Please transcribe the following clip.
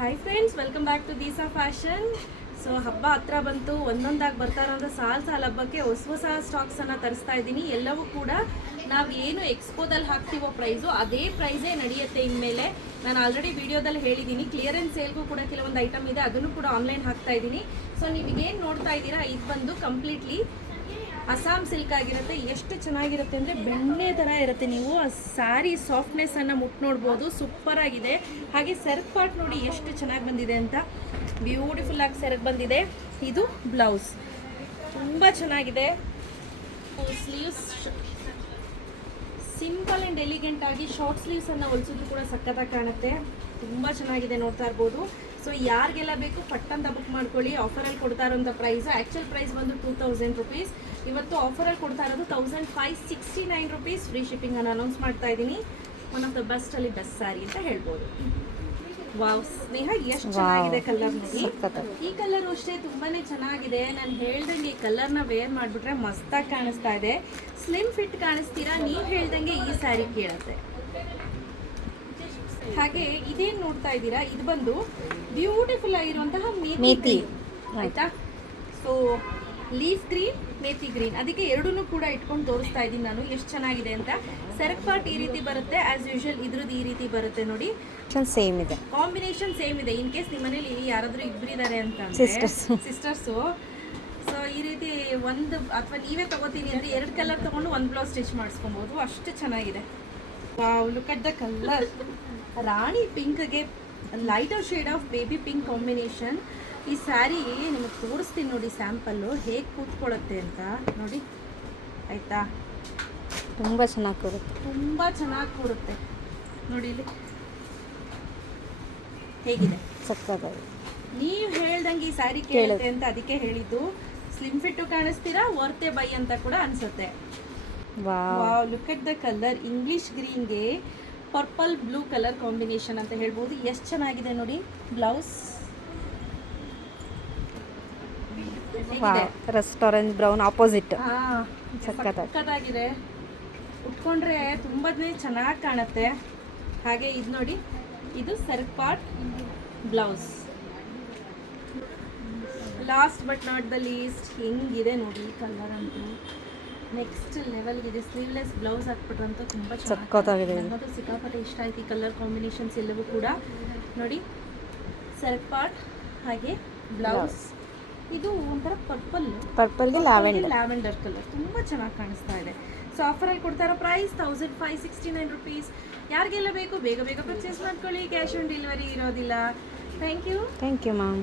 Hi friends, welcome back to ದೀಸಾ fashion. So ಹಬ್ಬ ಹತ್ರ ಬಂತು, ಒಂದೊಂದಾಗಿ ಬರ್ತಾ ಇರೋಂಥ ಸಾಲ ಹಬ್ಬಕ್ಕೆ ಹೊಸ ಸ್ಟಾಕ್ಸನ್ನು ತರಿಸ್ತಾ ಇದ್ದೀನಿ. ಎಲ್ಲವೂ ಕೂಡ ನಾವು ಏನು ಎಕ್ಸ್ಪೋದಲ್ಲಿ ಹಾಕ್ತೀವೋ ಪ್ರೈಸು ಅದೇ ಪ್ರೈಸೇ ನಡೆಯುತ್ತೆ ಇನ್ಮೇಲೆ. ನಾನು ಆಲ್ರೆಡಿ ವಿಡಿಯೋದಲ್ಲಿ ಹೇಳಿದ್ದೀನಿ, ಕ್ಲಿಯರೆನ್ಸ್ ಸೇಲ್ಗೂ ಕೂಡ ಕೆಲವೊಂದು ಐಟಮ್ ಇದೆ, ಅದನ್ನು ಕೂಡ ಆನ್ಲೈನ್ ಹಾಕ್ತಾ ಇದ್ದೀನಿ. ಸೊ ನೀವೇನು ನೋಡ್ತಾ ಇದ್ದೀರಾ, ಇದು ಬಂದು ಕಂಪ್ಲೀಟ್ಲಿ ಅಸ್ಸಾಂ ಸಿಲ್ಕ್ ಆಗಿರುತ್ತೆ. ಎಷ್ಟು ಚೆನ್ನಾಗಿರುತ್ತೆ ಅಂದರೆ ಬೆಣ್ಣೆ ಥರ ಇರುತ್ತೆ. ನೀವು ಆ ಸ್ಯಾರಿ ಸಾಫ್ಟ್ನೆಸ್ಸನ್ನು ಮುಟ್ಟು ನೋಡ್ಬೋದು, ಸೂಪರ್ ಆಗಿದೆ. ಹಾಗೆ ಸೆರಗ್ ಪಾರ್ಟ್ ನೋಡಿ ಎಷ್ಟು ಚೆನ್ನಾಗಿ ಬಂದಿದೆ ಅಂತ, ಬ್ಯೂಟಿಫುಲ್ ಆಗಿ ಸೆರಗ್ ಬಂದಿದೆ. ಇದು ಬ್ಲೌಸ್ ತುಂಬ ಚೆನ್ನಾಗಿದೆ. ಸ್ಲೀವ್ಸ್ ಸಿಂಪಲ್ ಆ್ಯಂಡ್ ಎಲಿಗೆಂಟ್ ಆಗಿ ಶಾರ್ಟ್ ಸ್ಲೀವ್ಸನ್ನು ಹೊಲಿಸೋದು ಕೂಡ ಸಖತ್ತಾಗಿ ಕಾಣುತ್ತೆ. ತುಂಬ ಚೆನ್ನಾಗಿದೆ, ನೋಡ್ತಾ ಇರ್ಬೋದು. ಸೊ ಯಾರಿಗೆಲ್ಲ ಬೇಕು ಪಟ್ಟಂತ ಬುಕ್ ಮಾಡ್ಕೊಳ್ಳಿ. ಆಫರಲ್ಲಿ ಕೊಡ್ತಾ ಇರೋಂಥ ಪ್ರೈಸು, ಆ್ಯಕ್ಚುಲ್ ಪ್ರೈಸ್ ಬಂದು 2000 ರುಪೀಸ್. ಇವತ್ತು ಆಫರಲ್ಲಿ ಕೊಡ್ತಾ ಇರೋದು 1569 ರುಪೀಸ್. ಫ್ರೀ ಶಿಪ್ಪಿಂಗನ್ನು ಅನೌನ್ಸ್ ಮಾಡ್ತಾ ಇದ್ದೀನಿ. ಒನ್ ಆಫ್ ದ ಬೆಸ್ಟಲ್ಲಿ ಬೆಸ್ಟ್ ಸ್ಯಾರಿ ಅಂತ ಹೇಳ್ಬೋದು. ವಾವ್ ಸ್ನೇಹ, ಎಷ್ಟು ಚೆನ್ನಾಗಿದೆ ಕಲರ್ ನೋಡಿ. ಈ ಕಲರ್ ಅಷ್ಟೇ ತುಂಬಾನೇ ಚೆನ್ನಾಗಿದೆ. ನಾನು ಹೇಳ್ದಂಗೆ ಈ ಕಲರ್ನ ವೇರ್ ಮಾಡಿಬಿಟ್ರೆ ಮಸ್ತಾಗಿ ಕಾಣಿಸ್ತಾ ಇದೆ. ಸ್ಲಿಮ್ ಫಿಟ್ ಕಾಣಿಸ್ತೀರಾ. ನೀವು ಹೇಳ್ದಂಗೆ ಈ ಸ್ಯಾರಿ ಕೇಳುತ್ತೆ. ಹಾಗೆ ಇದೇನು ನೋಡ್ತಾ ಇದ್ದೀರಾ, ಇದು ಬಂದು ಬ್ಯೂಟಿಫುಲ್ ಆಗಿರುವಂತಹ ಮೇಥಿ ಆಯ್ತಾ. So leaf green, methi green, ಅದಕ್ಕೆ ಎರಡನ್ನೂ ಕೂಡ ಇಟ್ಕೊಂಡು ತೋರಿಸ್ತಾ ಇದ್ದೀನಿ ನಾನು ಎಷ್ಟು ಚೆನ್ನಾಗಿದೆ ಅಂತ. ಸೆರಗ್ ಪಾರ್ಟ್ ಈ ರೀತಿ ಬರುತ್ತೆ, ಆಸ್ ಯೂಶುವಲ್ ಇದ್ರದ್ದು ಈ ರೀತಿ ಬರುತ್ತೆ ನೋಡಿ. ಸೇಮ್ ಇದೆ, ಕಾಂಬಿನೇಷನ್ ಸೇಮ್ ಇದೆ. ಇನ್ ಕೇಸ್ ನಿಮ್ಮ ಮನೇಲಿ ಯಾರಾದರೂ ಇಬ್ಬರಿದ್ದಾರೆ ಅಂತ ಸಿಸ್ಟರ್ಸು, ಸೊ ಈ ರೀತಿ ಒಂದು ಅಥವಾ ನೀವೇ ತಗೋತೀನಿ ಅಂದರೆ 2 ಕಲರ್ ತೊಗೊಂಡು ಒಂದು ಬ್ಲೌಸ್ ಸ್ಟಿಚ್ ಮಾಡಿಸ್ಕೊಬೋದು. ಅಷ್ಟು ಚೆನ್ನಾಗಿದೆ. Wow, look at the colour. Rani ಪಿಂಕ್ಗೆ lighter shade of baby pink combination. ಈ ಸ್ಯಾರಿ ನಿಮಗೆ ತೋರಿಸ್ತೀನಿ ನೋಡಿ ಸ್ಯಾಂಪಲ್ಲು ಹೇಗೆ ಕೂತ್ಕೊಳ್ಳುತ್ತೆ ಅಂತ ನೋಡಿ ಆಯಿತಾ. ತುಂಬ ಚೆನ್ನಾಗಿ ಕೊಡುತ್ತೆ, ತುಂಬ ಚೆನ್ನಾಗಿ ಕೊಡುತ್ತೆ ನೋಡಿ. ಇಲ್ಲಿ ಹೇಗಿದೆ, ಸಕ್ಕತ್ತಾಗಿ. ನೀವು ಹೇಳ್ದಂಗೆ ಈ ಸ್ಯಾರಿ ಕೇಳುತ್ತೆ ಅಂತ ಅದಕ್ಕೆ ಹೇಳಿದ್ದು. ಸ್ಲಿಮ್ ಫಿಟ್ಟು ಕಾಣಿಸ್ತೀರಾ, ವರ್ತೆ ಬೈ ಅಂತ ಕೂಡ ಅನಿಸುತ್ತೆ. Wow, look at the colour. English ಗ್ರೀನ್ಗೆ ಪರ್ಪಲ್ ಬ್ಲೂ ಕಲರ್ ಕಾಂಬಿನೇಷನ್ ಅಂತ ಹೇಳ್ಬೋದು. ಎಷ್ಟು ಚೆನ್ನಾಗಿದೆ ನೋಡಿ. ಬ್ಲೌಸ್ ರೆಸ್ಟೋರೆಂಟ್ ಬ್ರೌನ್ ಆಪೋಸಿಟ್, ಸಕ್ಕತ್ತಾಗಿದೆ. ಉಟ್ಕೊಂಡ್ರೆ ತುಂಬಾನೇ ಚೆನ್ನಾಗಿ ಕಾಣುತ್ತೆ. ಹಾಗೆ ಇದು ನೋಡಿ, ಇದು ಸೆರಗ್ part, blouse. Last but not the least ಹೆಂಗಿದೆ ನೋಡಿ ಕಲರ್ ಅಂತೂ ನೆಕ್ಸ್ಟ್ ಲೆವೆಲ್ಗಿದೆ. ಸ್ಲೀವ್ಲೆಸ್ ಬ್ಲೌಸ್ ಹಾಕ್ಬಿಟ್ರಂತೂ ತುಂಬ ಚೆನ್ನಾಗಿದೆ. ನನಗಂತೂ ಸಿಕ್ಕಾಪಟ್ಟೆ ಇಷ್ಟ ಆಯ್ತು ಈ ಕಲರ್ ಕಾಂಬಿನೇಷನ್ಸ್ ಎಲ್ಲವೂ ಕೂಡ ನೋಡಿ. ಸೆರಗ್ ಪಾರ್ಟ್ ಹಾಗೆ ಬ್ಲೌಸ್. ಇದು ಒಂಥರ ಪರ್ಪಲ್ಗೆ ಲ್ಯಾವೆಂಡರ್ ಕಲರ್, ತುಂಬ ಚೆನ್ನಾಗಿ ಕಾಣಿಸ್ತಾ ಇದೆ. ಸೊ ಆಫರಲ್ಲಿ ಕೊಡ್ತಾ ಇರೋ ಪ್ರೈಸ್ 1569 ರುಪೀಸ್. ಯಾರಿಗೆಲ್ಲ ಬೇಕು ಬೇಗ ಬೇಗ ಪರ್ಚೇಸ್ ಮಾಡ್ಕೊಳ್ಳಿ. ಕ್ಯಾಶ್ ಆನ್ ಡೆಲಿವರಿ ಇರೋದಿಲ್ಲ. Thank you ma'am.